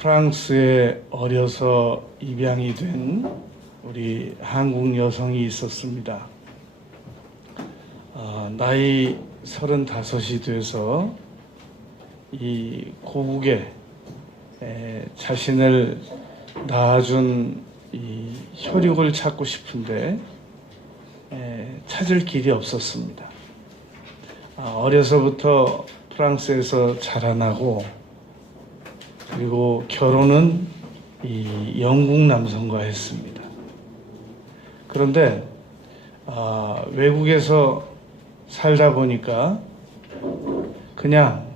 프랑스에 어려서 입양이 된 우리 한국 여성이 있었습니다. 나이 35이 돼서 이 고국에 자신을 낳아준 이 혈육을 찾고 싶은데 찾을 길이 없었습니다. 어려서부터 프랑스에서 자라나고 그리고 결혼은 이 영국 남성과 했습니다. 그런데 외국에서 살다 보니까 그냥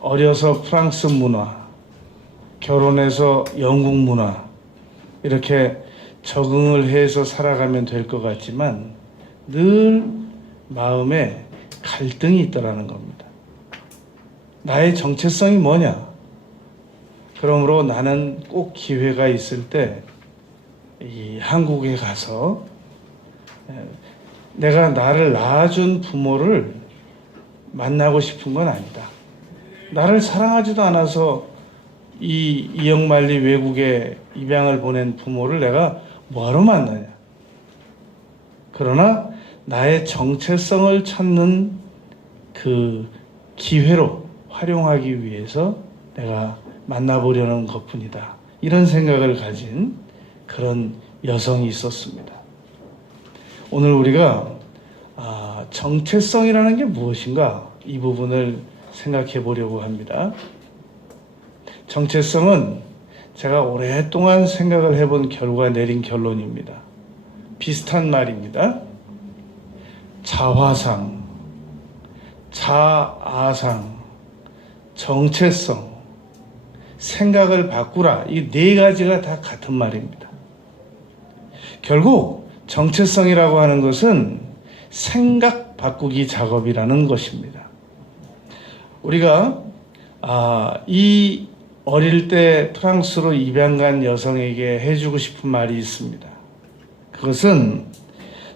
어려서 프랑스 문화, 결혼해서 영국 문화 이렇게 적응을 해서 살아가면 될 것 같지만 늘 마음에 갈등이 있더라는 겁니다. 나의 정체성이 뭐냐? 그러므로 나는 꼭 기회가 있을 때 이 한국에 가서 내가 나를 낳아준 부모를 만나고 싶은 건 아니다. 나를 사랑하지도 않아서 이 이영만리 외국에 입양을 보낸 부모를 내가 뭐하러 만나냐. 그러나 나의 정체성을 찾는 그 기회로 활용하기 위해서 내가 만나보려는 것뿐이다. 이런 생각을 가진 그런 여성이 있었습니다. 오늘 우리가 정체성이라는 게 무엇인가 이 부분을 생각해 보려고 합니다. 정체성은 제가 오랫동안 생각을 해본 결과 내린 결론입니다. 비슷한 말입니다. 자화상, 자아상, 정체성, 생각을 바꾸라. 이 네 가지가 다 같은 말입니다. 결국 정체성이라고 하는 것은 생각 바꾸기 작업이라는 것입니다. 우리가 이 어릴 때 프랑스로 입양 간 여성에게 해주고 싶은 말이 있습니다. 그것은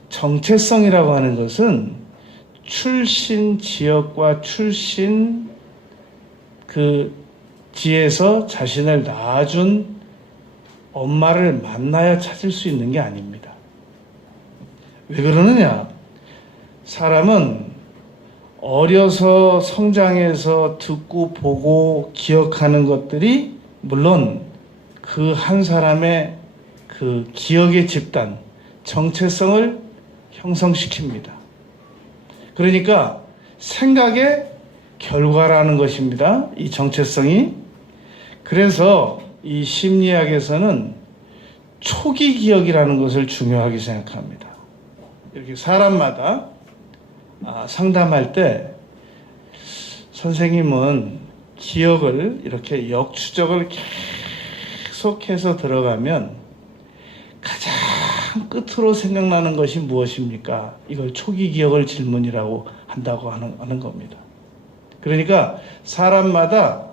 정체성이라고 하는 것은 출신 지역과 출신 그 지에서 자신을 낳아준 엄마를 만나야 찾을 수 있는 게 아닙니다. 왜 그러느냐? 사람은 어려서 성장해서 듣고 보고 기억하는 것들이 물론 그 한 사람의 그 기억의 집단, 정체성을 형성시킵니다. 그러니까 생각의 결과라는 것입니다. 이 정체성이. 그래서 이 심리학에서는 초기 기억이라는 것을 중요하게 생각합니다. 이렇게 사람마다 상담할 때 선생님은 기억을 이렇게 역추적을 계속해서 들어가면 가장 끝으로 생각나는 것이 무엇입니까? 이걸 초기 기억을 질문이라고 한다고 하는 겁니다. 그러니까 사람마다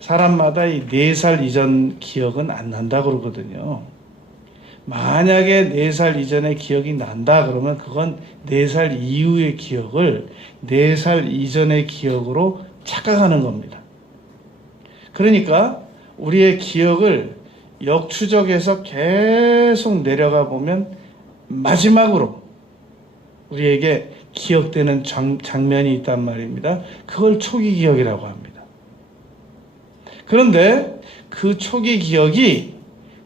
이 4살 이전 기억은 안 난다 그러거든요. 만약에 4살 이전의 기억이 난다 그러면 그건 4살 이후의 기억을 4살 이전의 기억으로 착각하는 겁니다. 그러니까 우리의 기억을 역추적해서 계속 내려가 보면 마지막으로 우리에게 기억되는 장면이 있단 말입니다. 그걸 초기 기억이라고 합니다. 그런데 그 초기 기억이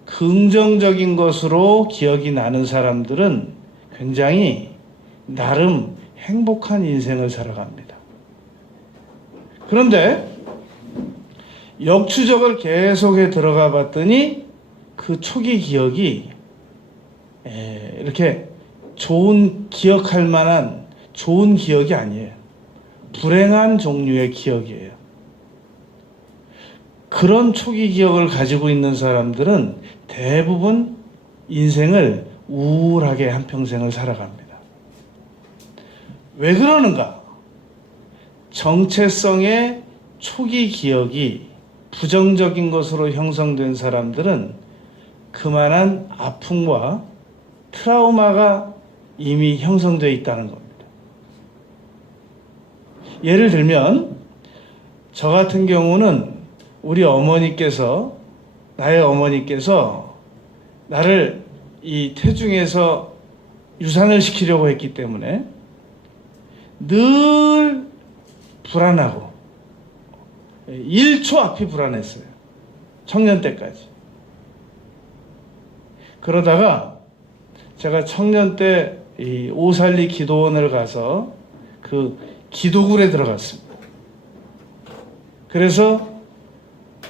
긍정적인 것으로 기억이 나는 사람들은 굉장히 나름 행복한 인생을 살아갑니다. 그런데 역추적을 계속해 들어가 봤더니 그 초기 기억이 이렇게 좋은 기억할 만한 좋은 기억이 아니에요. 불행한 종류의 기억이에요. 그런 초기 기억을 가지고 있는 사람들은 대부분 인생을 우울하게 한평생을 살아갑니다. 왜 그러는가? 정체성의 초기 기억이 부정적인 것으로 형성된 사람들은 그만한 아픔과 트라우마가 이미 형성되어 있다는 겁니다. 예를 들면 저 같은 경우는 우리 어머니께서, 나의 어머니께서 나를 이 태중에서 유산을 시키려고 했기 때문에 늘 불안하고 1초 앞이 불안했어요. 청년 때까지. 그러다가 제가 청년 때 이 오살리 기도원을 가서 그 기도굴에 들어갔습니다. 그래서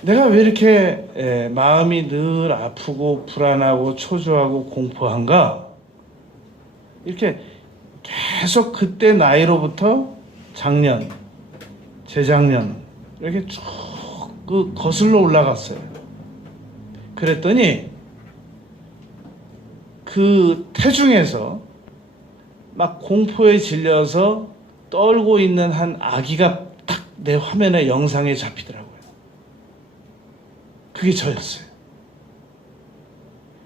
내가 왜 이렇게 마음이 늘 아프고 불안하고 초조하고 공포한가? 이렇게 계속 그때 나이로부터 작년, 재작년 이렇게 쭉 그 거슬러 올라갔어요. 그랬더니 그 태중에서 막 공포에 질려서 떨고 있는 한 아기가 딱 내 화면에 영상에 잡히더라고요. 그게 저였어요.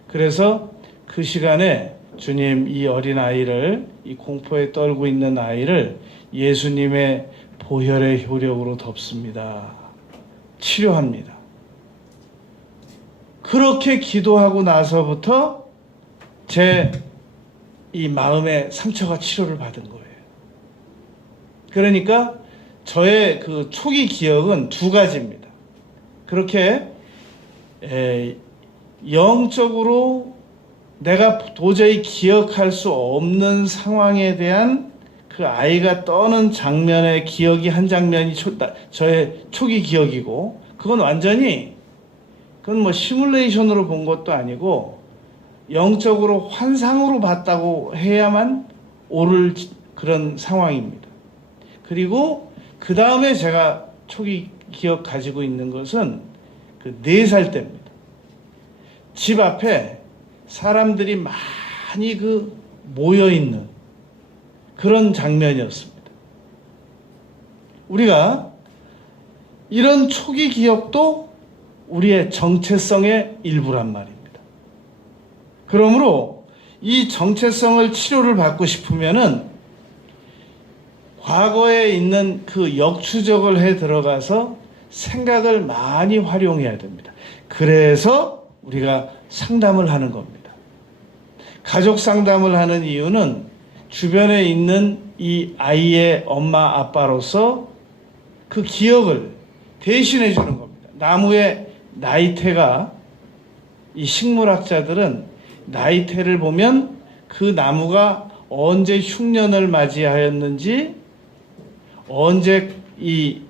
그래서 그 시간에 주님, 이 어린 아이를, 이 공포에 떨고 있는 아이를 예수님의 보혈의 효력으로 덮습니다. 치료합니다. 그렇게 기도하고 나서부터 제 이 마음의 상처가 치료를 받은 거예요. 그러니까 저의 그 초기 기억은 두 가지입니다. 그렇게 영적으로 내가 도저히 기억할 수 없는 상황에 대한 그 아이가 떠는 장면의 기억이 한 장면이 저의 초기 기억이고, 그건 완전히, 그건 뭐 시뮬레이션으로 본 것도 아니고 영적으로 환상으로 봤다고 해야만 옳을 그런 상황입니다. 그리고 그 다음에 제가 초기 기억 가지고 있는 것은 그 4살 때입니다. 집 앞에 사람들이 많이 그 모여 있는 그런 장면이었습니다. 우리가 이런 초기 기억도 우리의 정체성의 일부란 말입니다. 그러므로 이 정체성을 치료를 받고 싶으면은 과거에 있는 그 역추적을 해 들어가서 생각을 많이 활용해야 됩니다. 그래서 우리가 상담을 하는 겁니다. 가족 상담을 하는 이유는 주변에 있는 이 아이의 엄마, 아빠로서 그 기억을 대신해 주는 겁니다. 나무의 나이테가, 이 식물학자들은 나이테를 보면 그 나무가 언제 흉년을 맞이하였는지, 언제 이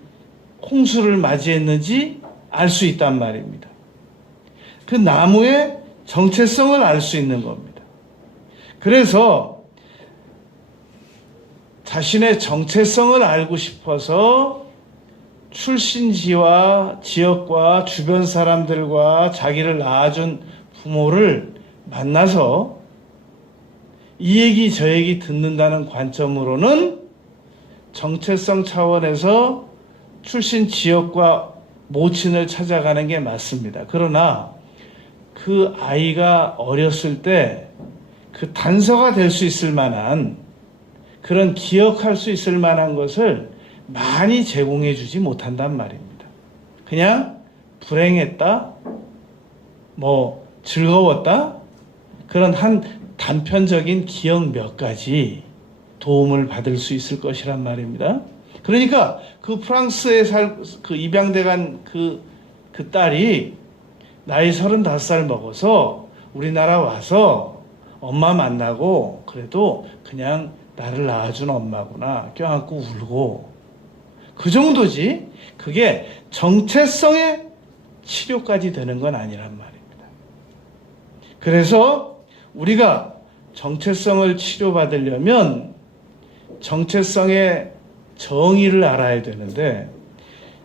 홍수를 맞이했는지 알 수 있단 말입니다. 그 나무의 정체성을 알 수 있는 겁니다. 그래서 자신의 정체성을 알고 싶어서 출신지와 지역과 주변 사람들과 자기를 낳아준 부모를 만나서 이 얘기 저 얘기 듣는다는 관점으로는 정체성 차원에서 출신 지역과 모친을 찾아가는 게 맞습니다. 그러나 그 아이가 어렸을 때 그 단서가 될 수 있을 만한, 그런 기억할 수 있을 만한 것을 많이 제공해 주지 못한단 말입니다. 그냥 불행했다, 뭐 즐거웠다, 그런 한 단편적인 기억 몇 가지 도움을 받을 수 있을 것이란 말입니다. 그러니까 그 프랑스에 그 입양돼 간 그 딸이 나이 35살 먹어서 우리나라 와서 엄마 만나고, 그래도 그냥 나를 낳아준 엄마구나 껴안고 울고, 그 정도지 그게 정체성의 치료까지 되는 건 아니란 말입니다. 그래서 우리가 정체성을 치료받으려면 정체성의 정의를 알아야 되는데,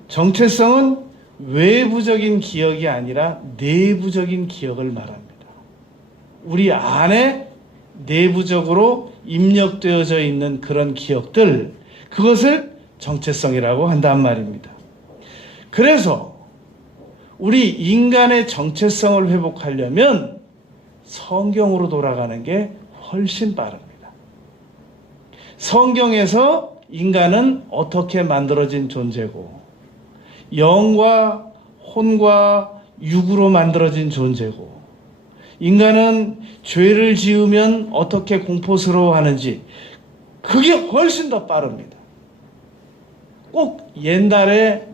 정체성은 외부적인 기억이 아니라 내부적인 기억을 말합니다. 우리 안에 내부적으로 입력되어져 있는 그런 기억들, 그것을 정체성이라고 한단 말입니다. 그래서 우리 인간의 정체성을 회복하려면 성경으로 돌아가는 게 훨씬 빠릅니다. 성경에서 인간은 어떻게 만들어진 존재고, 영과 혼과 육으로 만들어진 존재고, 인간은 죄를 지으면 어떻게 공포스러워하는지 그게 훨씬 더 빠릅니다. 꼭 옛날에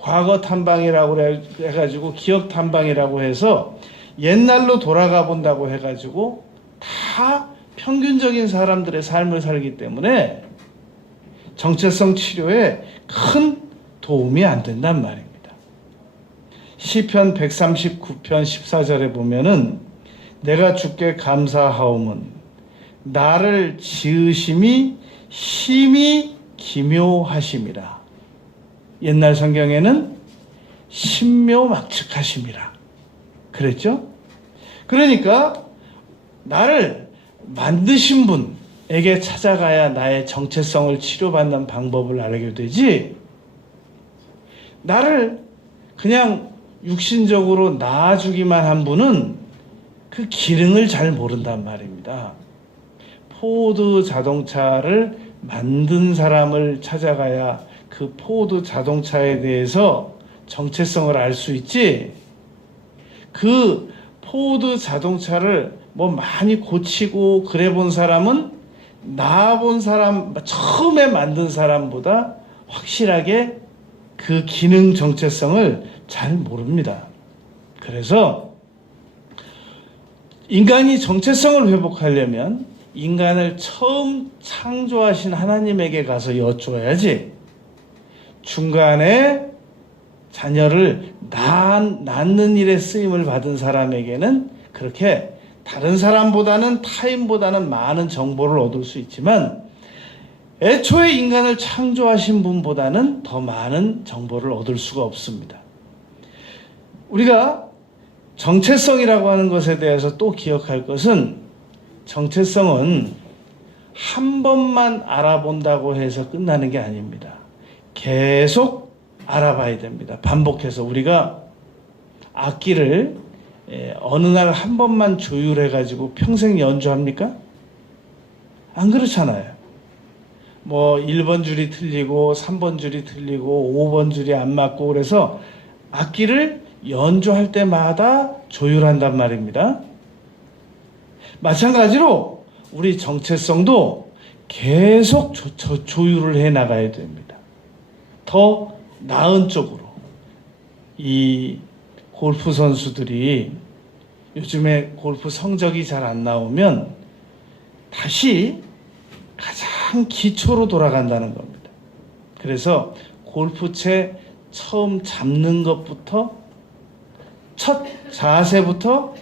과거 탐방이라고 해가지고 기억 탐방이라고 해서 옛날로 돌아가 본다고 해가지고 다 평균적인 사람들의 삶을 살기 때문에 정체성 치료에 큰 도움이 안 된단 말입니다. 시편 139편 14절에 보면은 내가 주께 감사하오문 나를 지으심이 심히 기묘하심이라. 옛날 성경에는 신묘막측하심이라 그랬죠? 그러니까 나를 만드신 분에게 찾아가야 나의 정체성을 치료받는 방법을 알게 되지, 나를 그냥 육신적으로 낳아주기만 한 분은 그 기능을 잘 모른단 말입니다. 포드 자동차를 만든 사람을 찾아가야 그 포드 자동차에 대해서 정체성을 알 수 있지, 그 포드 자동차를 뭐 많이 고치고 그래 본 사람은 나 본 사람, 처음에 만든 사람보다 확실하게 그 기능 정체성을 잘 모릅니다. 그래서 인간이 정체성을 회복하려면 인간을 처음 창조하신 하나님에게 가서 여쭈어야지, 중간에 자녀를 낳는 일에 쓰임을 받은 사람에게는 그렇게 다른 사람보다는 타인보다는 많은 정보를 얻을 수 있지만 애초에 인간을 창조하신 분보다는 더 많은 정보를 얻을 수가 없습니다. 우리가 정체성이라고 하는 것에 대해서 또 기억할 것은, 정체성은 한 번만 알아본다고 해서 끝나는 게 아닙니다. 계속 알아봐야 됩니다. 반복해서. 우리가 악기를 어느 날 한 번만 조율해가지고 평생 연주합니까? 안 그렇잖아요. 뭐 1번 줄이 틀리고 3번 줄이 틀리고 5번 줄이 안 맞고 그래서 악기를 연주할 때마다 조율한단 말입니다. 마찬가지로 우리 정체성도 계속 조율을 해 나가야 됩니다. 더 나은 쪽으로. 이 골프 선수들이 요즘에 골프 성적이 잘 안 나오면 다시 가장 기초로 돌아간다는 겁니다. 그래서 골프채 처음 잡는 것부터, 첫 자세부터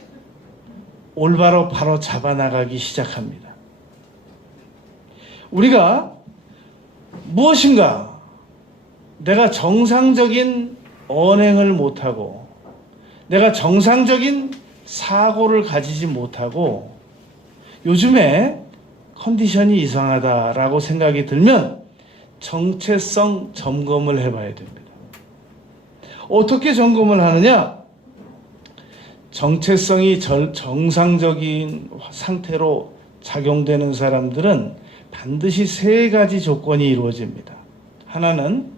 올바로 바로 잡아나가기 시작합니다. 우리가 무엇인가 내가 정상적인 언행을 못하고 내가 정상적인 사고를 가지지 못하고 요즘에 컨디션이 이상하다라고 생각이 들면 정체성 점검을 해봐야 됩니다. 어떻게 점검을 하느냐? 정체성이 정상적인 상태로 작용되는 사람들은 반드시 세 가지 조건이 이루어집니다. 하나는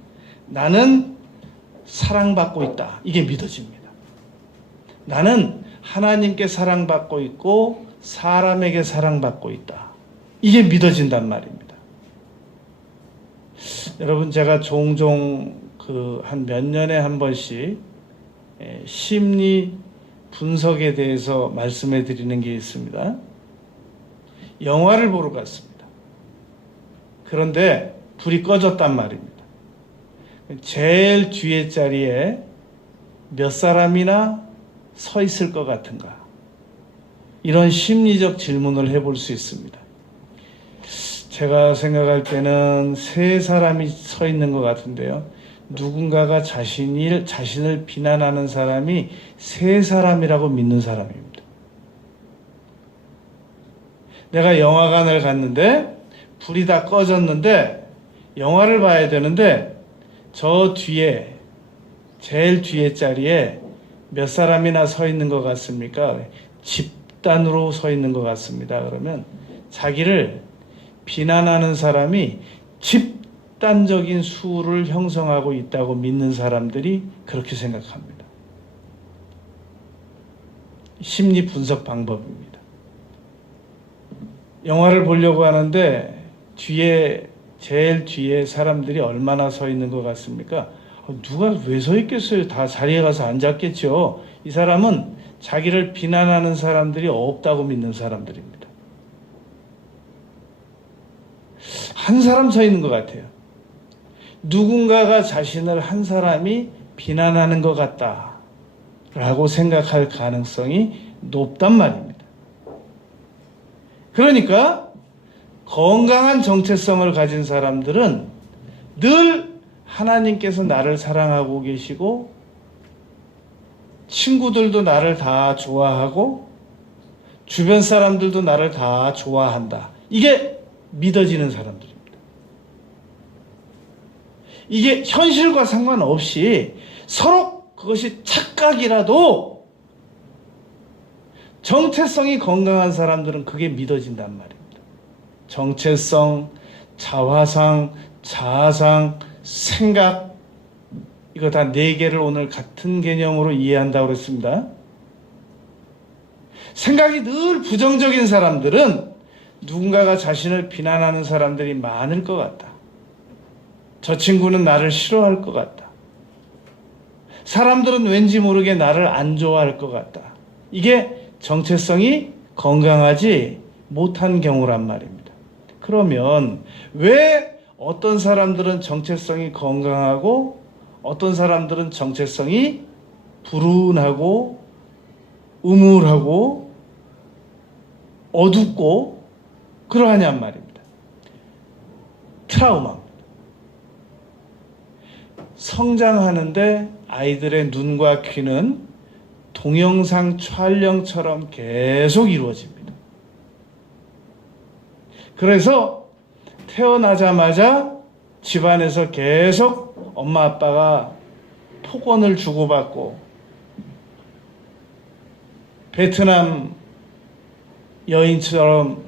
나는 사랑받고 있다. 이게 믿어집니다. 나는 하나님께 사랑받고 있고 사람에게 사랑받고 있다. 이게 믿어진단 말입니다. 여러분, 제가 종종 한 몇 년에 한 번씩 심리 분석에 대해서 말씀해 드리는 게 있습니다. 영화를 보러 갔습니다. 그런데 불이 꺼졌단 말입니다. 제일 뒤에 자리에 몇 사람이나 서 있을 것 같은가? 이런 심리적 질문을 해볼 수 있습니다. 제가 생각할 때는 세 사람이 서 있는 것 같은데요. 누군가가 자신을 비난하는 사람이 세 사람이라고 믿는 사람입니다. 내가 영화관을 갔는데 불이 다 꺼졌는데 영화를 봐야 되는데 저 뒤에, 제일 뒤에 자리에 몇 사람이나 서 있는 것 같습니까? 집단으로 서 있는 것 같습니다. 그러면 자기를 비난하는 사람이 집단적인 수를 형성하고 있다고 믿는 사람들이 그렇게 생각합니다. 심리 분석 방법입니다. 영화를 보려고 하는데 제일 뒤에 사람들이 얼마나 서 있는 것 같습니까? 누가 왜 서 있겠어요? 다 자리에 가서 앉았겠죠. 이 사람은 자기를 비난하는 사람들이 없다고 믿는 사람들입니다. 한 사람 서 있는 것 같아요. 누군가가 자신을 한 사람이 비난하는 것 같다라고 생각할 가능성이 높단 말입니다. 그러니까 건강한 정체성을 가진 사람들은 늘 하나님께서 나를 사랑하고 계시고 친구들도 나를 다 좋아하고 주변 사람들도 나를 다 좋아한다. 이게 믿어지는 사람들입니다. 이게 현실과 상관없이 서로 그것이 착각이라도 정체성이 건강한 사람들은 그게 믿어진단 말입니다. 정체성, 자화상, 자아상, 생각, 이거 다 4개를 오늘 같은 개념으로 이해한다고 그랬습니다. 생각이 늘 부정적인 사람들은 누군가가 자신을 비난하는 사람들이 많을 것 같다. 저 친구는 나를 싫어할 것 같다. 사람들은 왠지 모르게 나를 안 좋아할 것 같다. 이게 정체성이 건강하지 못한 경우란 말입니다. 그러면 왜 어떤 사람들은 정체성이 건강하고 어떤 사람들은 정체성이 불운하고 음울하고 어둡고 그러하냔 말입니다. 트라우마입니다. 성장하는데 아이들의 눈과 귀는 동영상 촬영처럼 계속 이루어집니다. 그래서 태어나자마자 집안에서 계속 엄마 아빠가 폭언을 주고받고 베트남 여인처럼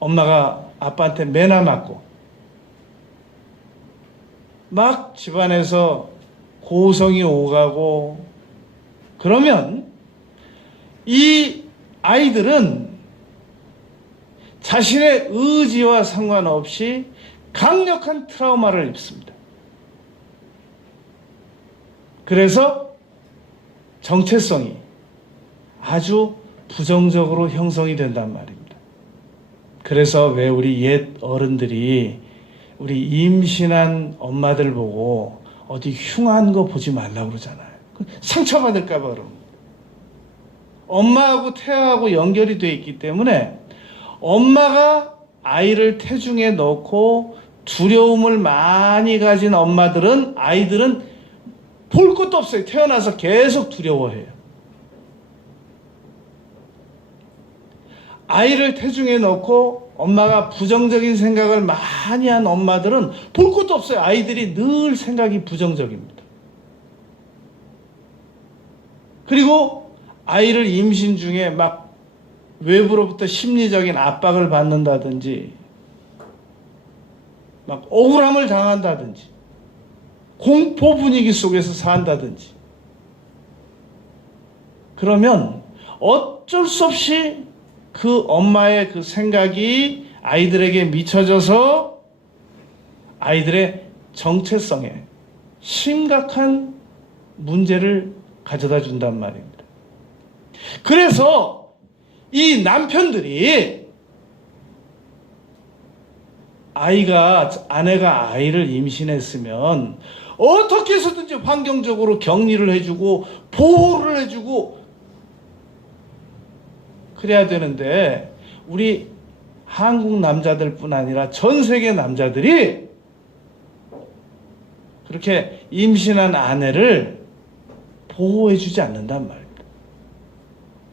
엄마가 아빠한테 매나 맞고 막 집안에서 고성이 오가고 그러면 이 아이들은 자신의 의지와 상관없이 강력한 트라우마를 입습니다. 그래서 정체성이 아주 부정적으로 형성이 된단 말입니다. 그래서 왜 우리 옛 어른들이 우리 임신한 엄마들 보고 어디 흉한 거 보지 말라고 그러잖아요. 상처받을까 봐 그럽니다. 엄마하고 태아하고 연결이 되어 있기 때문에 엄마가 아이를 태중에 넣고 두려움을 많이 가진 엄마들은 아이들은 볼 것도 없어요. 태어나서 계속 두려워해요. 아이를 태중에 넣고 엄마가 부정적인 생각을 많이 한 엄마들은 볼 것도 없어요. 아이들이 늘 생각이 부정적입니다. 그리고 아이를 임신 중에 막 외부로부터 심리적인 압박을 받는다든지 막 억울함을 당한다든지 공포 분위기 속에서 산다든지 그러면 어쩔 수 없이 그 엄마의 그 생각이 아이들에게 미쳐져서 아이들의 정체성에 심각한 문제를 가져다 준단 말입니다. 그래서 이 남편들이 아내가 아이를 임신했으면 어떻게 해서든지 환경적으로 격리를 해주고 보호를 해주고 그래야 되는데 우리 한국 남자들뿐 아니라 전 세계 남자들이 그렇게 임신한 아내를 보호해주지 않는단 말입니다.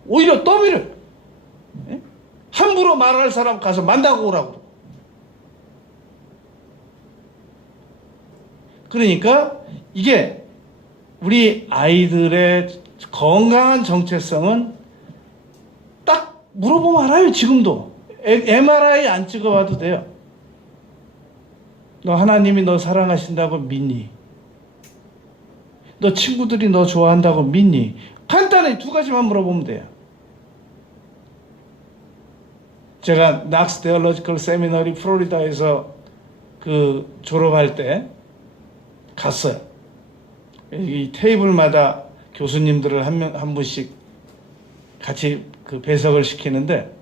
오히려 떠밀어요. 함부로 말할 사람 가서 만나고 오라고. 그러니까 이게 우리 아이들의 건강한 정체성은 딱 물어보면 알아요. 지금도 MRI 안 찍어봐도 돼요. 너 하나님이 너 사랑하신다고 믿니? 너 친구들이 너 좋아한다고 믿니? 간단히 2가지만 물어보면 돼요. 제가 낙스 데올로지컬 세미너리 플로리다에서 그 졸업할 때 갔어요. 이 테이블마다 교수님들을 한 분씩 같이 그 배석을 시키는데,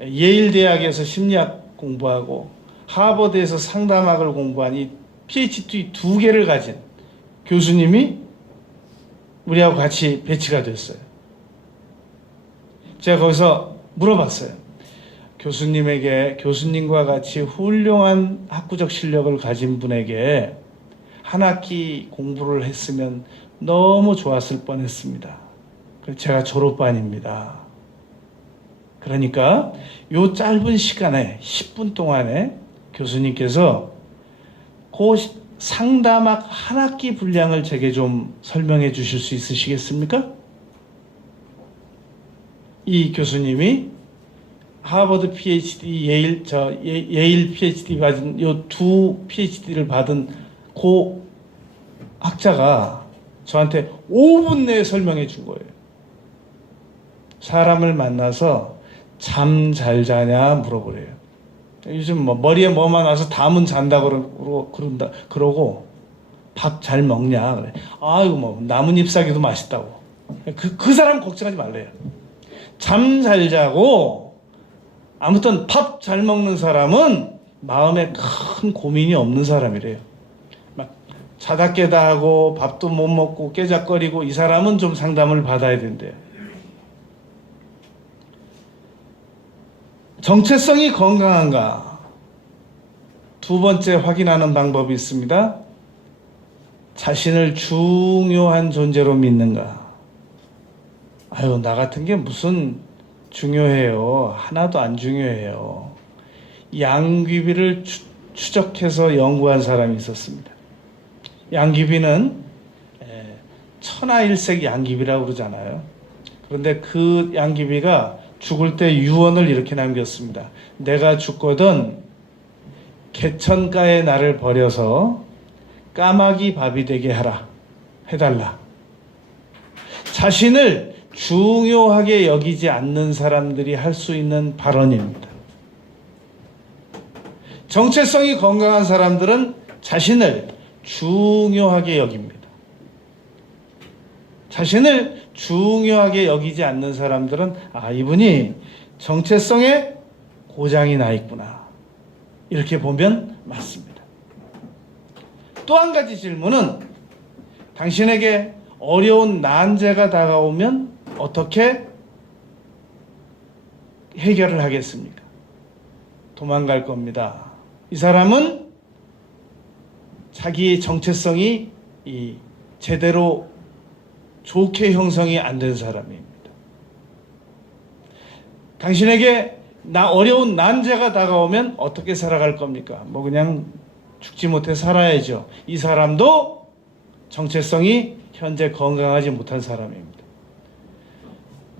예일 대학에서 심리학 공부하고 하버드에서 상담학을 공부한 이 PhD 2개를 가진 교수님이 우리하고 같이 배치가 됐어요. 제가 거기서 물어봤어요. 교수님과 같이 훌륭한 학구적 실력을 가진 분에게 한 학기 공부를 했으면 너무 좋았을 뻔했습니다. 제가 졸업반입니다. 그러니까 요 짧은 시간에 10분 동안에 교수님께서 그 상담학 한 학기 분량을 제게 좀 설명해 주실 수 있으시겠습니까? 이 교수님이 하버드 PhD, 예일 PhD 받은 요 두 PhD를 받은 그 학자가 저한테 5분 내에 설명해 준 거예요. 사람을 만나서 잠 잘 자냐 물어보래요. 요즘 뭐 머리에 뭐만 와서 잠은 잔다고 그러고 밥 잘 먹냐 그래. 아이고 뭐 나뭇잎 사기도 맛있다고. 그 사람 걱정하지 말래요. 잠 잘 자고 아무튼 밥 잘 먹는 사람은 마음에 큰 고민이 없는 사람이래요. 막 자다 깨다 하고 밥도 못 먹고 깨작거리고 이 사람은 좀 상담을 받아야 된대요. 정체성이 건강한가? 두 번째 확인하는 방법이 있습니다. 자신을 중요한 존재로 믿는가? 아유, 나 같은 게 무슨 중요해요. 하나도 안 중요해요. 양귀비를 추적해서 연구한 사람이 있었습니다. 양귀비는 천하일색 양귀비라고 그러잖아요. 그런데 그 양귀비가 죽을 때 유언을 이렇게 남겼습니다. 내가 죽거든 개천가에 나를 버려서 까마귀 밥이 되게 해달라. 자신을 중요하게 여기지 않는 사람들이 할 수 있는 발언입니다. 정체성이 건강한 사람들은 자신을 중요하게 여깁니다. 자신을 중요하게 여기지 않는 사람들은 이분이 정체성에 고장이 나 있구나. 이렇게 보면 맞습니다. 또 한 가지 질문은 당신에게 어려운 난제가 다가오면 어떻게 해결을 하겠습니까? 도망갈 겁니다. 이 사람은 자기의 정체성이 제대로 좋게 형성이 안 된 사람입니다. 당신에게 어려운 난제가 다가오면 어떻게 살아갈 겁니까? 뭐 그냥 죽지 못해 살아야죠. 이 사람도 정체성이 현재 건강하지 못한 사람입니다.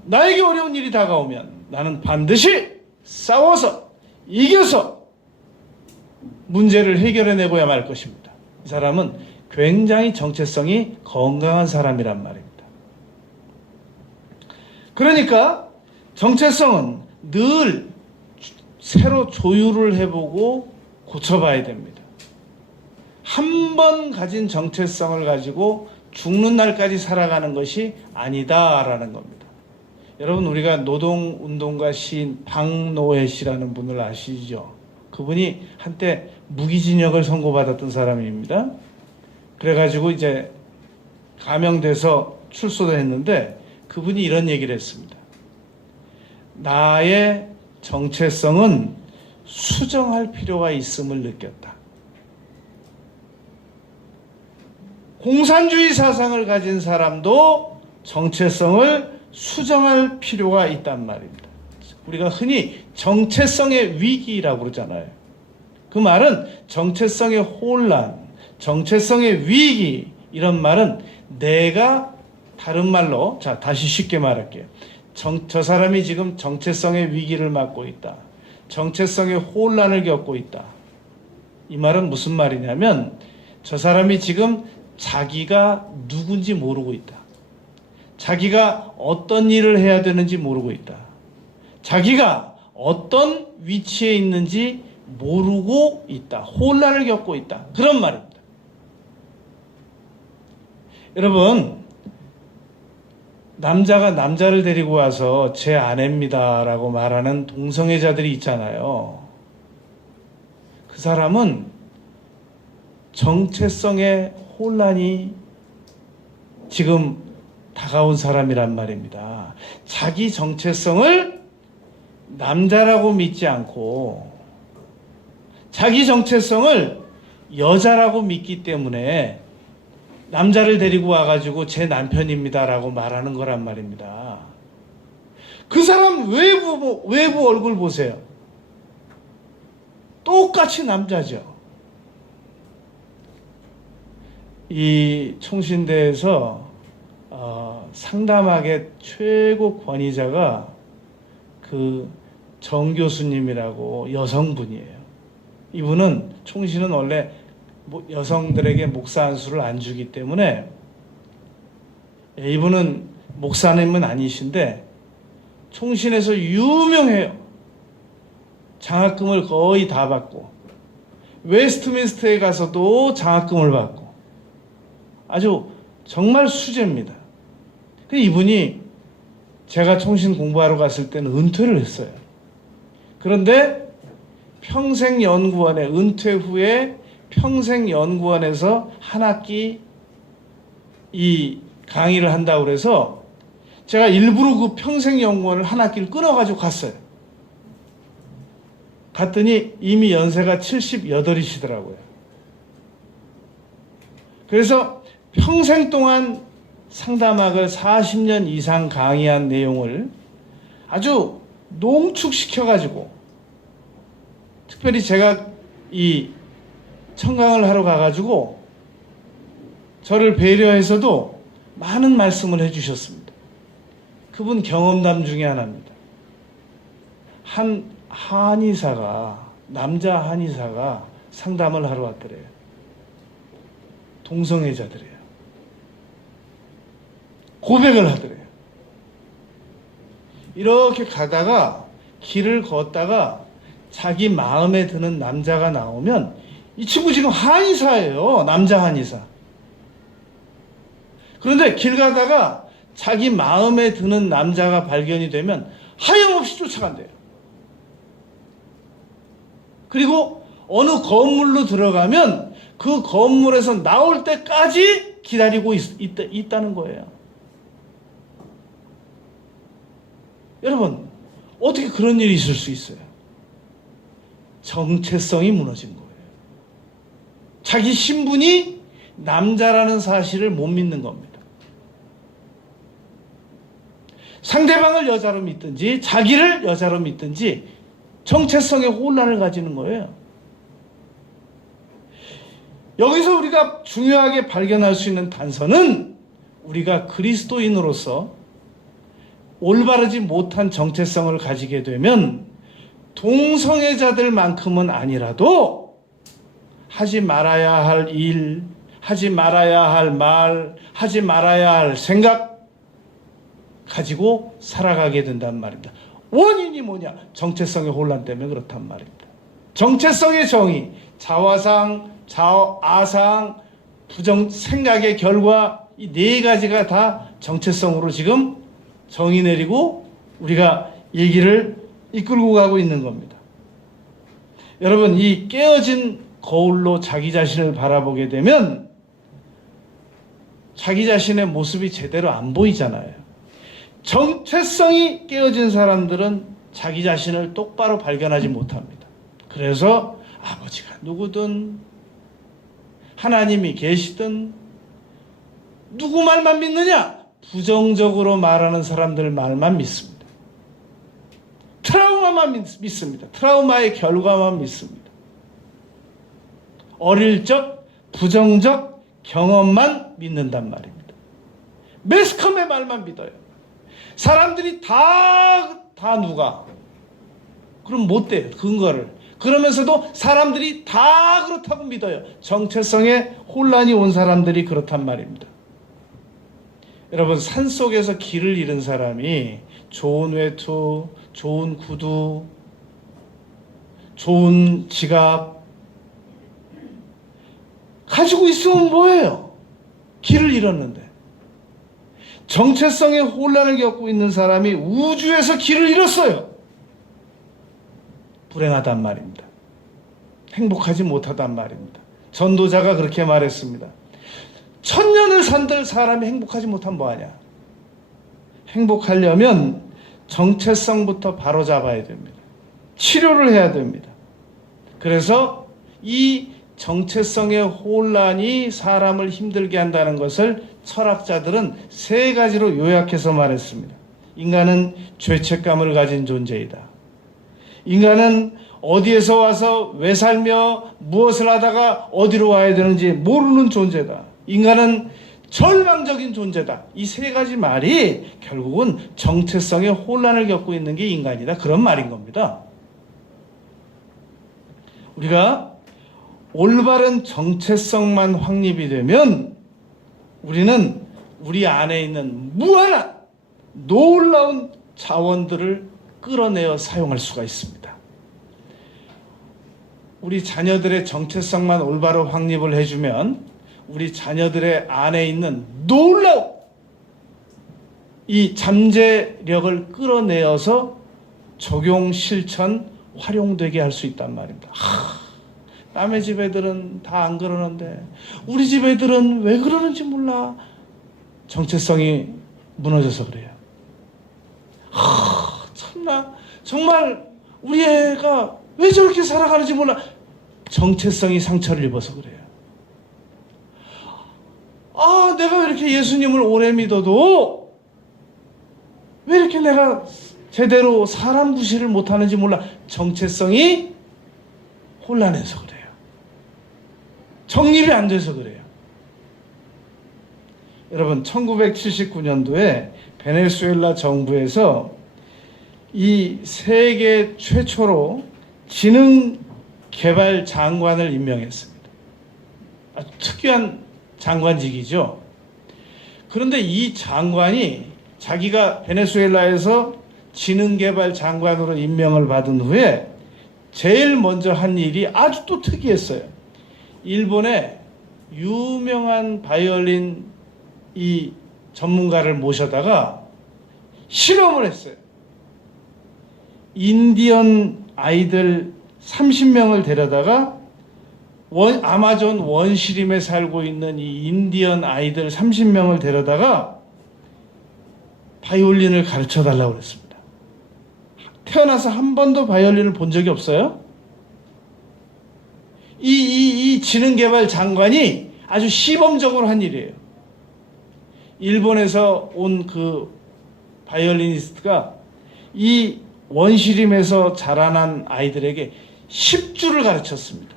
나에게 어려운 일이 다가오면 나는 반드시 싸워서 이겨서 문제를 해결해내고야 말 것입니다. 이 사람은 굉장히 정체성이 건강한 사람이란 말입니다. 그러니까 정체성은 늘 새로 조율을 해보고 고쳐봐야 됩니다. 한 번 가진 정체성을 가지고 죽는 날까지 살아가는 것이 아니다라는 겁니다. 여러분, 우리가 노동운동가 시인 박노해 씨라는 분을 아시죠? 그분이 한때 무기징역을 선고받았던 사람입니다. 그래가지고 이제 감형돼서 출소를 했는데 그분이 이런 얘기를 했습니다. 나의 정체성은 수정할 필요가 있음을 느꼈다. 공산주의 사상을 가진 사람도 정체성을 수정할 필요가 있단 말입니다. 우리가 흔히 정체성의 위기라고 그러잖아요. 그 말은 정체성의 혼란, 정체성의 위기, 이런 말은 내가 다른 말로, 다시 쉽게 말할게요. 저 사람이 지금 정체성의 위기를 맞고 있다. 정체성의 혼란을 겪고 있다. 이 말은 무슨 말이냐면 저 사람이 지금 자기가 누군지 모르고 있다. 자기가 어떤 일을 해야 되는지 모르고 있다. 자기가 어떤 위치에 있는지 모르고 있다. 혼란을 겪고 있다. 그런 말입니다. 여러분, 남자가 남자를 데리고 와서 제 아내입니다라고 말하는 동성애자들이 있잖아요. 그 사람은 정체성의 혼란이 지금 다가온 사람이란 말입니다. 자기 정체성을 남자라고 믿지 않고 자기 정체성을 여자라고 믿기 때문에 남자를 데리고 와가지고 제 남편입니다라고 말하는 거란 말입니다. 그 사람 외부 얼굴 보세요. 똑같이 남자죠. 이 총신대에서 상담학의 최고 권위자가 그 정 교수님이라고 여성분이에요. 이분은 총신은 원래 여성들에게 목사 안수를 안 주기 때문에 이분은 목사님은 아니신데 총신에서 유명해요. 장학금을 거의 다 받고 웨스트민스터에 가서도 장학금을 받고 아주 정말 수제입니다. 이분이 제가 총신 공부하러 갔을 때는 은퇴를 했어요. 그런데 평생연구원에 은퇴 후에 평생연구원에서 한 학기 이 강의를 한다고 그래서 제가 일부러 그 평생연구원을 한 학기를 끊어가지고 갔어요. 갔더니 이미 연세가 78이시더라고요. 그래서 평생 동안 상담학을 40년 이상 강의한 내용을 아주 농축시켜가지고 특별히 제가 이 청강을 하러 가가지고 저를 배려해서도 많은 말씀을 해주셨습니다. 그분 경험담 중에 하나입니다. 한 한의사가 남자 한의사가 상담을 하러 왔더래요. 동성애자들이에요. 고백을 하더래요. 이렇게 가다가 길을 걷다가 자기 마음에 드는 남자가 나오면 이 친구 지금 한의사예요. 남자 한의사. 그런데 길 가다가 자기 마음에 드는 남자가 발견이 되면 하염없이 쫓아간대요. 그리고 어느 건물로 들어가면 그 건물에서 나올 때까지 기다리고 있다는 거예요. 여러분, 어떻게 그런 일이 있을 수 있어요? 정체성이 무너진 거예요. 자기 신분이 남자라는 사실을 못 믿는 겁니다. 상대방을 여자로 믿든지 자기를 여자로 믿든지 정체성의 혼란을 가지는 거예요. 여기서 우리가 중요하게 발견할 수 있는 단서는 우리가 그리스도인으로서 올바르지 못한 정체성을 가지게 되면 동성애자들만큼은 아니라도 하지 말아야 할 일, 하지 말아야 할 말, 하지 말아야 할 생각 가지고 살아가게 된단 말입니다. 원인이 뭐냐? 정체성의 혼란 때문에 그렇단 말입니다. 정체성의 정의, 자화상, 아상, 생각의 결과 이 네 가지가 다 정체성으로 지금 정의 내리고 우리가 얘기를 이끌고 가고 있는 겁니다. 여러분, 이 깨어진 거울로 자기 자신을 바라보게 되면 자기 자신의 모습이 제대로 안 보이잖아요. 정체성이 깨어진 사람들은 자기 자신을 똑바로 발견하지 못합니다. 그래서 아버지가 누구든 하나님이 계시든 누구 말만 믿느냐? 부정적으로 말하는 사람들 말만 믿습니다. 트라우마만 믿습니다. 트라우마의 결과만 믿습니다. 어릴 적 부정적 경험만 믿는단 말입니다. 매스컴의 말만 믿어요. 사람들이 다 누가 그럼 못 돼요. 근거를. 그러면서도 사람들이 다 그렇다고 믿어요. 정체성에 혼란이 온 사람들이 그렇단 말입니다. 여러분, 산속에서 길을 잃은 사람이 좋은 외투, 좋은 구두, 좋은 지갑 가지고 있으면 뭐예요? 길을 잃었는데. 정체성의 혼란을 겪고 있는 사람이 우주에서 길을 잃었어요. 불행하단 말입니다. 행복하지 못하단 말입니다. 전도자가 그렇게 말했습니다. 1000년을 산들 사람이 행복하지 못하면 뭐하냐? 행복하려면 정체성부터 바로잡아야 됩니다. 치료를 해야 됩니다. 그래서 이 정체성의 혼란이 사람을 힘들게 한다는 것을 철학자들은 3가지로 요약해서 말했습니다. 인간은 죄책감을 가진 존재이다. 인간은 어디에서 와서 왜 살며 무엇을 하다가 어디로 와야 되는지 모르는 존재다. 인간은 절망적인 존재다. 이 3가지 말이 결국은 정체성의 혼란을 겪고 있는 게 인간이다. 그런 말인 겁니다. 우리가 올바른 정체성만 확립이 되면 우리는 우리 안에 있는 무한한 놀라운 자원들을 끌어내어 사용할 수가 있습니다. 우리 자녀들의 정체성만 올바로 확립을 해주면 우리 자녀들의 안에 있는 놀라운 이 잠재력을 끌어내어서 적용, 실천, 활용되게 할 수 있단 말입니다. 남의 집 애들은 다 안 그러는데 우리 집 애들은 왜 그러는지 몰라. 정체성이 무너져서 그래요. 참나 정말 우리 애가 왜 저렇게 살아가는지 몰라. 정체성이 상처를 입어서 그래요. 내가 왜 이렇게 예수님을 오래 믿어도 왜 이렇게 내가 제대로 사람 구실을 못하는지 몰라. 정체성이 혼란해서 그래요. 정립이 안 돼서 그래요. 여러분 1979년도에 베네수엘라 정부에서 이 세계 최초로 지능개발 장관을 임명했습니다. 아주 특이한 장관직이죠. 그런데 이 장관이 자기가 베네수엘라에서 지능개발 장관으로 임명을 받은 후에 제일 먼저 한 일이 아주 또 특이했어요. 일본의 유명한 바이올린 이 전문가를 모셔다가 실험을 했어요. 인디언 아이들 30명을 데려다가 아마존 원시림에 살고 있는 이 인디언 아이들 30명을 데려다가 바이올린을 가르쳐 달라고 그랬습니다. 태어나서 한 번도 바이올린을 본 적이 없어요. 이 지능개발 장관이 아주 시범적으로 한 일이에요. 일본에서 온 그 바이올리니스트가 이 원시림에서 자라난 아이들에게 10주를 가르쳤습니다.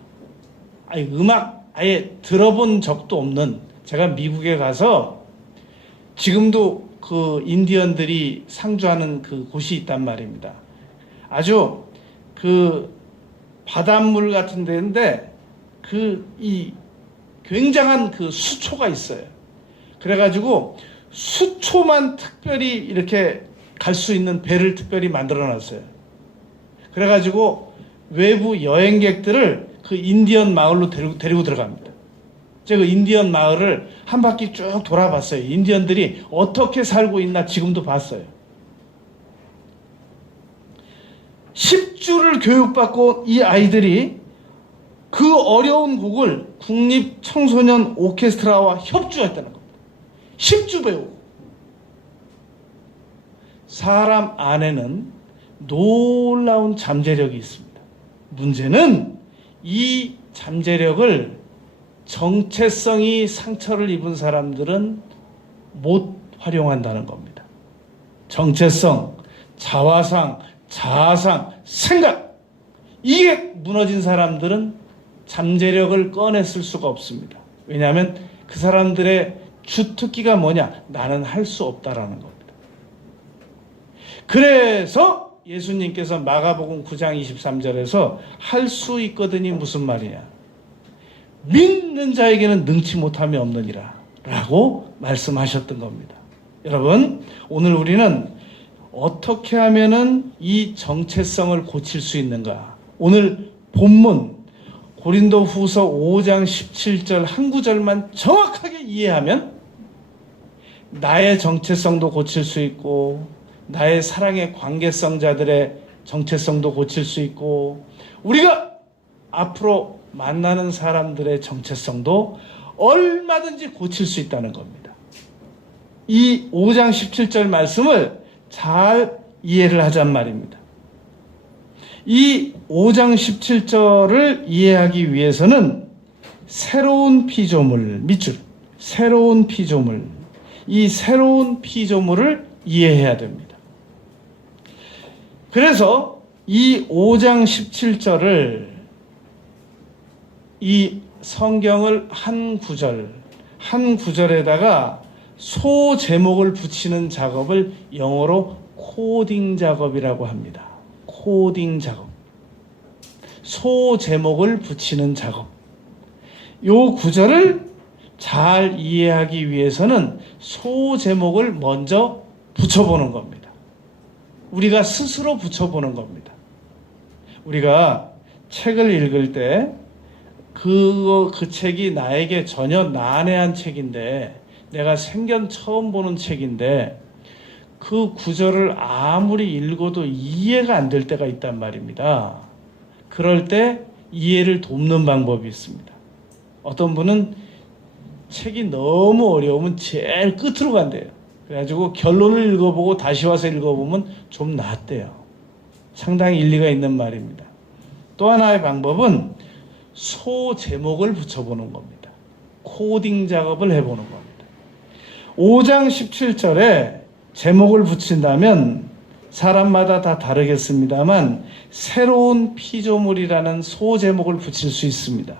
음악 아예 들어본 적도 없는, 제가 미국에 가서 지금도 그 인디언들이 상주하는 그 곳이 있단 말입니다. 아주 그 바닷물 같은 데인데 이 굉장한 그 수초가 있어요. 그래가지고 수초만 특별히 이렇게 갈 수 있는 배를 특별히 만들어 놨어요. 그래가지고 외부 여행객들을 그 인디언 마을로 데리고 들어갑니다. 제가 그 인디언 마을을 한 바퀴 쭉 돌아봤어요. 인디언들이 어떻게 살고 있나 지금도 봤어요. 10주를 교육받고 이 아이들이 그 어려운 곡을 국립청소년 오케스트라와 협주했다는 겁니다. 10주 배우고. 사람 안에는 놀라운 잠재력이 있습니다. 문제는 이 잠재력을 정체성이 상처를 입은 사람들은 못 활용한다는 겁니다. 정체성, 자화상, 자아상, 생각, 이게 무너진 사람들은 잠재력을 꺼냈을 수가 없습니다. 왜냐하면 그 사람들의 주특기가 뭐냐? 나는 할 수 없다라는 겁니다. 그래서 예수님께서 마가복음 9장 23절에서 할 수 있거든이 무슨 말이냐? 믿는 자에게는 능치 못함이 없느니라 라고 말씀하셨던 겁니다. 여러분, 오늘 우리는 어떻게 하면은 이 정체성을 고칠 수 있는가? 오늘 본문 고린도후서 5장 17절 한 구절만 정확하게 이해하면 나의 정체성도 고칠 수 있고 나의 사랑의 관계성자들의 정체성도 고칠 수 있고 우리가 앞으로 만나는 사람들의 정체성도 얼마든지 고칠 수 있다는 겁니다. 이 5장 17절 말씀을 잘 이해를 하잔 말입니다. 이 5장 17절을 이해하기 위해서는 새로운 피조물, 밑줄, 새로운 피조물, 이 새로운 피조물을 이해해야 됩니다. 그래서 이 5장 17절을 이 성경을 한 구절에다가 소 제목을 붙이는 작업을 영어로 코딩 작업이라고 합니다. 코딩 작업. 소 제목을 붙이는 작업. 요 구절을 잘 이해하기 위해서는 소 제목을 먼저 붙여보는 겁니다. 우리가 스스로 붙여보는 겁니다. 우리가 책을 읽을 때 그 책이 나에게 전혀 난해한 책인데 내가 생전 처음 보는 책인데 그 구절을 아무리 읽어도 이해가 안 될 때가 있단 말입니다. 그럴 때 이해를 돕는 방법이 있습니다. 어떤 분은 책이 너무 어려우면 제일 끝으로 간대요. 그래가지고 결론을 읽어보고 다시 와서 읽어보면 좀 낫대요. 상당히 일리가 있는 말입니다. 또 하나의 방법은 소 제목을 붙여보는 겁니다. 코딩 작업을 해보는 겁니다. 5장 17절에 제목을 붙인다면 사람마다 다 다르겠습니다만 새로운 피조물이라는 소 제목을 붙일 수 있습니다.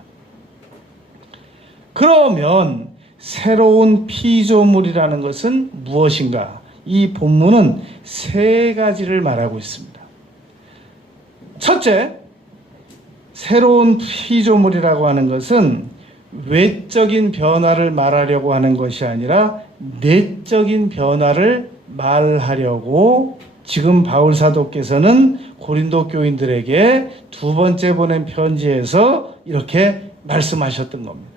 그러면 새로운 피조물이라는 것은 무엇인가? 이 본문은 세 가지를 말하고 있습니다. 첫째, 새로운 피조물이라고 하는 것은 외적인 변화를 말하려고 하는 것이 아니라 내적인 변화를 말하려고 지금 바울 사도께서는 고린도 교인들에게 두 번째 보낸 편지에서 이렇게 말씀하셨던 겁니다.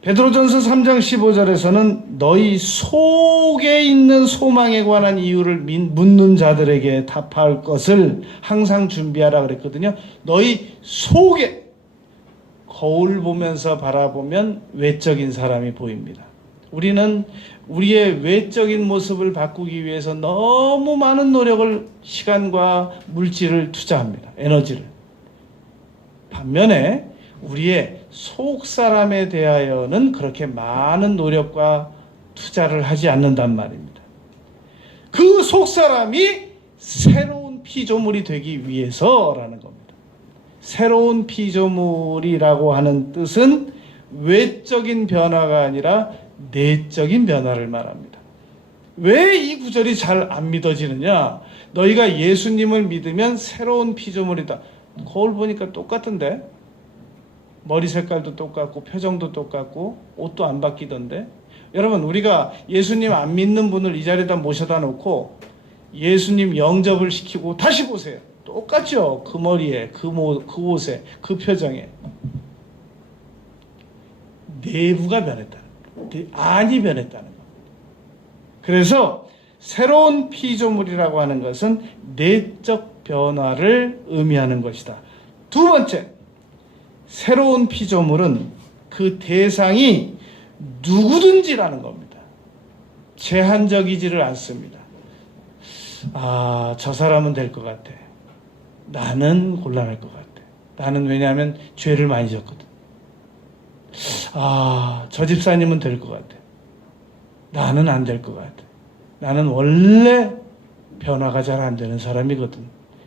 베드로전서 3장 15절에서는 너희 속에 있는 소망에 관한 이유를 묻는 자들에게 답할 것을 항상 준비하라 그랬거든요. 너희 속에, 거울 보면서 바라보면 외적인 사람이 보입니다. 우리는 우리의 외적인 모습을 바꾸기 위해서 너무 많은 노력을, 시간과 물질을 투자합니다. 에너지를. 반면에 우리의 속 사람에 대하여는 그렇게 많은 노력과 투자를 하지 않는단 말입니다. 그 속 사람이 새로운 피조물이 되기 위해서라는 겁니다. 새로운 피조물이라고 하는 뜻은 외적인 변화가 아니라 내적인 변화를 말합니다. 왜 이 구절이 잘 안 믿어지느냐? 너희가 예수님을 믿으면 새로운 피조물이다. 거울 보니까 똑같은데? 머리 색깔도 똑같고 표정도 똑같고 옷도 안 바뀌던데. 여러분, 우리가 예수님 안 믿는 분을 이 자리에다 모셔다 놓고 예수님 영접을 시키고 다시 보세요. 똑같죠? 그 머리에, 그 옷에, 그 표정에. 내부가 변했다는 거예요. 안이 변했다는 거예요. 그래서 새로운 피조물이라고 하는 것은 내적 변화를 의미하는 것이다. 두 번째, 새로운 피조물은 그 대상이 누구든지라는 겁니다. 제한적이지를 않습니다. 아, 저 사람은 될 것 같아. 나는 곤란할 것 같아. 나는 왜냐하면 죄를 많이 졌거든. 아, 저 집사님은 될 것 같아. 나는 안 될 것 같아. 나는 원래 변화가 잘 안 되는 사람이거든.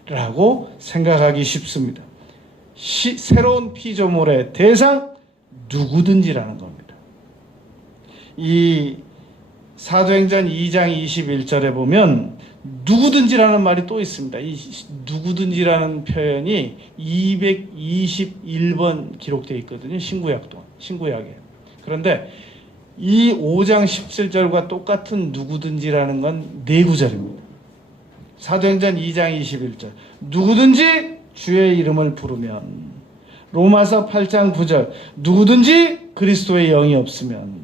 라고 생각하기 쉽습니다. 새로운 피조물의 대상 누구든지라는 겁니다. 이 사도행전 2장 21절에 보면 누구든지라는 말이 또 있습니다. 이 누구든지라는 표현이 221번 기록되어 있거든요. 신구약에. 그런데 이 5장 17절과 똑같은 누구든지라는 건 네 구절입니다. 사도행전 2장 21절 누구든지 주의 이름을 부르면, 로마서 8장 9절 누구든지 그리스도의 영이 없으면,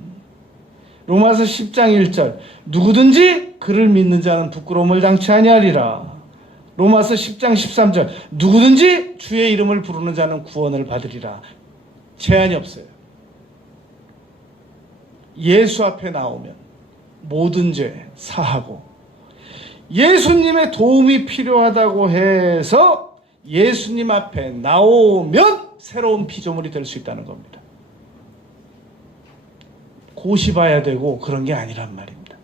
로마서 10장 1절 누구든지 그를 믿는 자는 부끄러움을 당치 아니하리라. 로마서 10장 13절 누구든지 주의 이름을 부르는 자는 구원을 받으리라. 제한이 없어요. 예수 앞에 나오면 모든 죄 사하고, 예수님의 도움이 필요하다고 해서 예수님 앞에 나오면 새로운 피조물이 될 수 있다는 겁니다. 고시봐야 되고 그런 게 아니란 말입니다.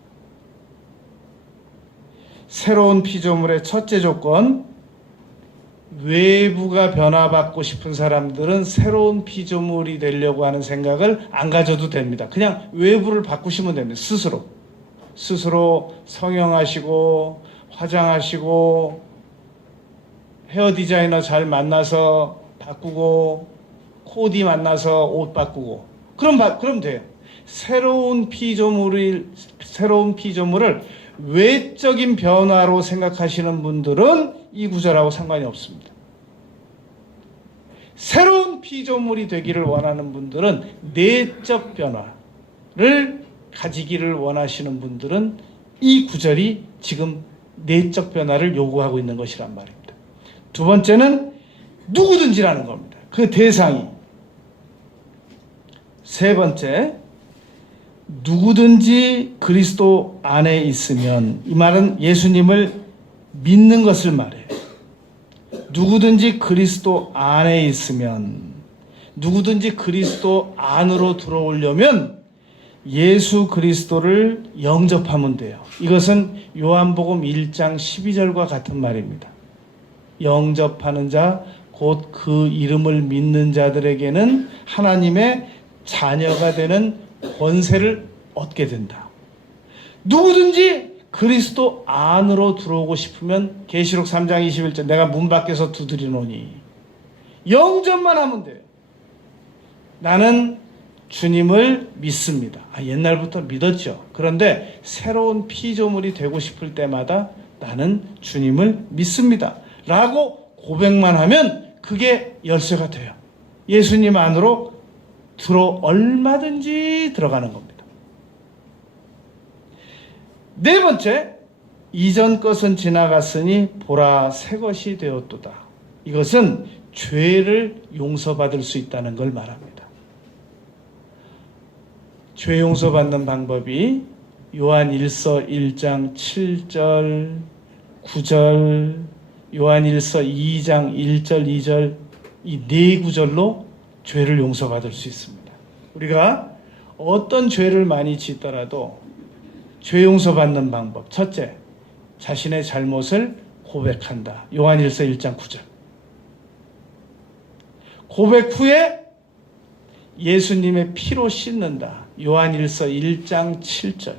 새로운 피조물의 첫째 조건, 외부가 변화받고 싶은 사람들은 새로운 피조물이 되려고 하는 생각을 안 가져도 됩니다. 그냥 외부를 바꾸시면 됩니다. 스스로 성형하시고 화장하시고 헤어 디자이너 잘 만나서 바꾸고 코디 만나서 옷 바꾸고 그럼 돼요. 새로운 피조물을 외적인 변화로 생각하시는 분들은 이 구절하고 상관이 없습니다. 새로운 피조물이 되기를 원하는 분들은, 내적 변화를 가지기를 원하시는 분들은 이 구절이 지금 내적 변화를 요구하고 있는 것이란 말입니다. 두 번째는 누구든지라는 겁니다. 그 대상이. 세 번째, 누구든지 그리스도 안에 있으면, 이 말은 예수님을 믿는 것을 말해요. 누구든지 그리스도 안에 있으면, 누구든지 그리스도 안으로 들어오려면 예수 그리스도를 영접하면 돼요. 이것은 요한복음 1장 12절과 같은 말입니다. 영접하는 자, 곧 그 이름을 믿는 자들에게는 하나님의 자녀가 되는 권세를 얻게 된다. 누구든지 그리스도 안으로 들어오고 싶으면 계시록 3장 21절 내가 문 밖에서 두드리노니, 영접만 하면 돼요. 나는 주님을 믿습니다. 옛날부터 믿었죠. 그런데 새로운 피조물이 되고 싶을 때마다 나는 주님을 믿습니다 라고 고백만 하면 그게 열쇠가 돼요. 예수님 안으로 얼마든지 들어가는 겁니다. 네 번째, 이전 것은 지나갔으니 보라 새 것이 되었도다. 이것은 죄를 용서받을 수 있다는 걸 말합니다. 죄 용서받는 방법이 요한 1서 1장 7절 9절, 요한 1서 2장 1절 2절, 이 네 구절로 죄를 용서받을 수 있습니다. 우리가 어떤 죄를 많이 짓더라도 죄 용서받는 방법, 첫째, 자신의 잘못을 고백한다. 요한일서 1장 9절. 고백 후에 예수님의 피로 씻는다. 요한일서 1장 7절.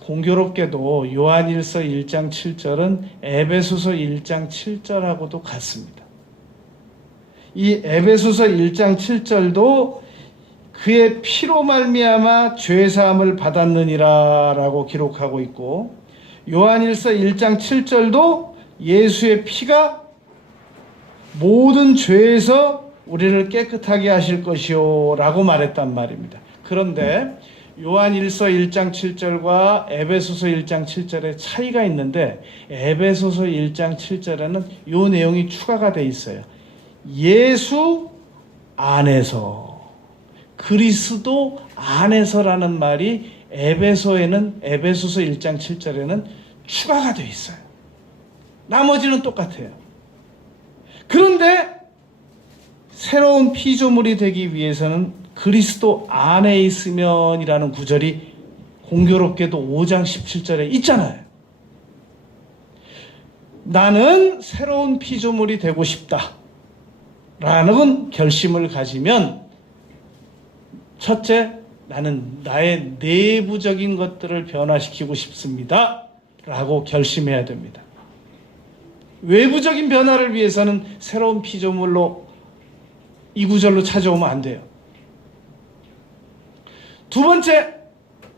공교롭게도 요한일서 1장 7절은 에베소서 1장 7절하고도 같습니다. 이 에베소서 1장 7절도 그의 피로 말미암아 죄사함을 받았느니라 라고 기록하고 있고, 요한일서 1장 7절도 예수의 피가 모든 죄에서 우리를 깨끗하게 하실 것이요 라고 말했단 말입니다. 그런데 요한일서 1장 7절과 에베소서 1장 7절에 차이가 있는데, 에베소서 1장 7절에는 이 내용이 추가가 돼 있어요. 예수 안에서, 그리스도 안에서라는 말이 에베소서 1장 7절에는 추가가 되어 있어요. 나머지는 똑같아요. 그런데 새로운 피조물이 되기 위해서는 그리스도 안에 있으면이라는 구절이 공교롭게도 5장 17절에 있잖아요. 나는 새로운 피조물이 되고 싶다 라는 결심을 가지면, 첫째, 나는 나의 내부적인 것들을 변화시키고 싶습니다 라고 결심해야 됩니다. 외부적인 변화를 위해서는 새로운 피조물로 이 구절로 찾아오면 안 돼요. 두 번째,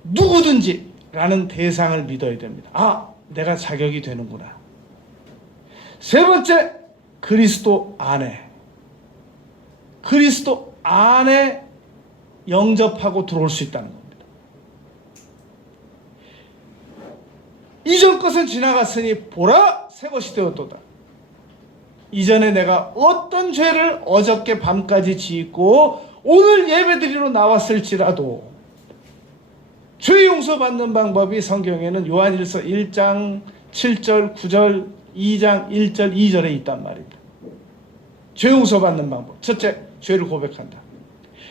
누구든지 라는 대상을 믿어야 됩니다. 내가 자격이 되는구나. 세 번째, 그리스도 안에 영접하고 들어올 수 있다는 겁니다. 이전 것은 지나갔으니 보라, 새 것이 되었도다. 이전에 내가 어떤 죄를 어저께 밤까지 지었고 오늘 예배드리러 나왔을지라도 죄 용서받는 방법이 성경에는 요한일서 1장 7절 9절 2장 1절 2절에 있단 말입니다. 죄 용서받는 방법. 첫째, 죄를 고백한다.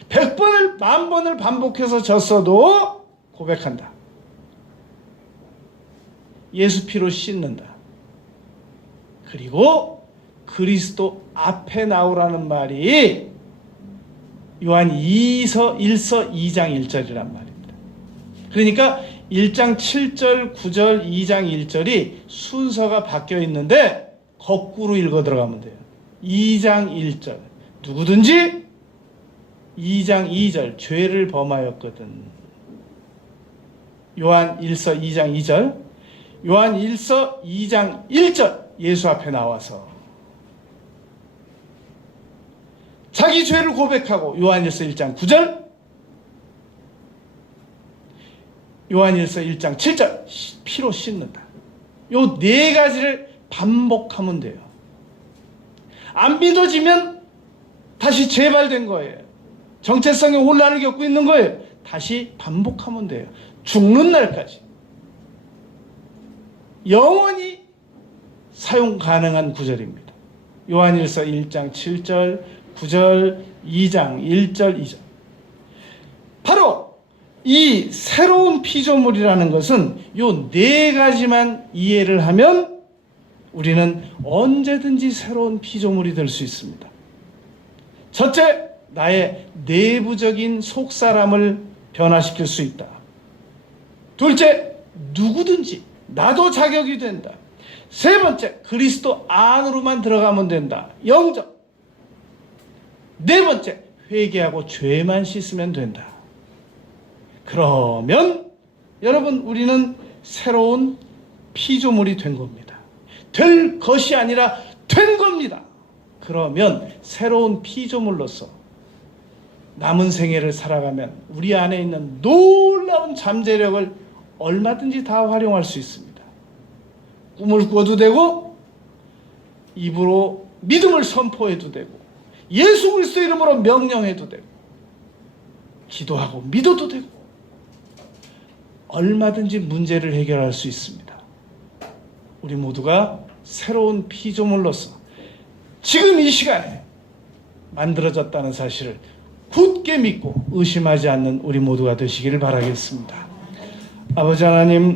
100번을 10,000번을 반복해서 졌어도 고백한다. 예수 피로 씻는다. 그리고 그리스도 앞에 나오라는 말이 요한 1서 2장 1절이란 말입니다. 그러니까 1장 7절 9절 2장 1절이 순서가 바뀌어 있는데 거꾸로 읽어 들어가면 돼요. 2장 1절 누구든지 2장 2절 죄를 범하였거든. 요한 1서 2장 2절, 요한 1서 2장 1절 예수 앞에 나와서 자기 죄를 고백하고 요한일서 1장 9절, 요한일서 1장 7절 피로 씻는다. 요 네 가지를 반복하면 돼요. 안 믿어지면 다시 재발된 거예요. 정체성의 혼란을 겪고 있는 거예요. 다시 반복하면 돼요. 죽는 날까지. 영원히 사용 가능한 구절입니다. 요한일서 1장 7절 9절 2장 1절 2절. 바로 이 새로운 피조물이라는 것은 요 네 가지만 이해를 하면 우리는 언제든지 새로운 피조물이 될 수 있습니다. 첫째, 나의 내부적인 속사람을 변화시킬 수 있다. 둘째, 누구든지 나도 자격이 된다. 세 번째, 그리스도 안으로만 들어가면 된다. 영접. 네 번째, 회개하고 죄만 씻으면 된다. 그러면 여러분, 우리는 새로운 피조물이 된 겁니다. 될 것이 아니라 된 겁니다. 그러면 새로운 피조물로서 남은 생애를 살아가면 우리 안에 있는 놀라운 잠재력을 얼마든지 다 활용할 수 있습니다. 꿈을 꾸어도 되고, 입으로 믿음을 선포해도 되고, 예수 그리스도 이름으로 명령해도 되고, 기도하고 믿어도 되고, 얼마든지 문제를 해결할 수 있습니다. 우리 모두가 새로운 피조물로서 지금 이 시간에 만들어졌다는 사실을 굳게 믿고 의심하지 않는 우리 모두가 되시기를 바라겠습니다. 아버지 하나님,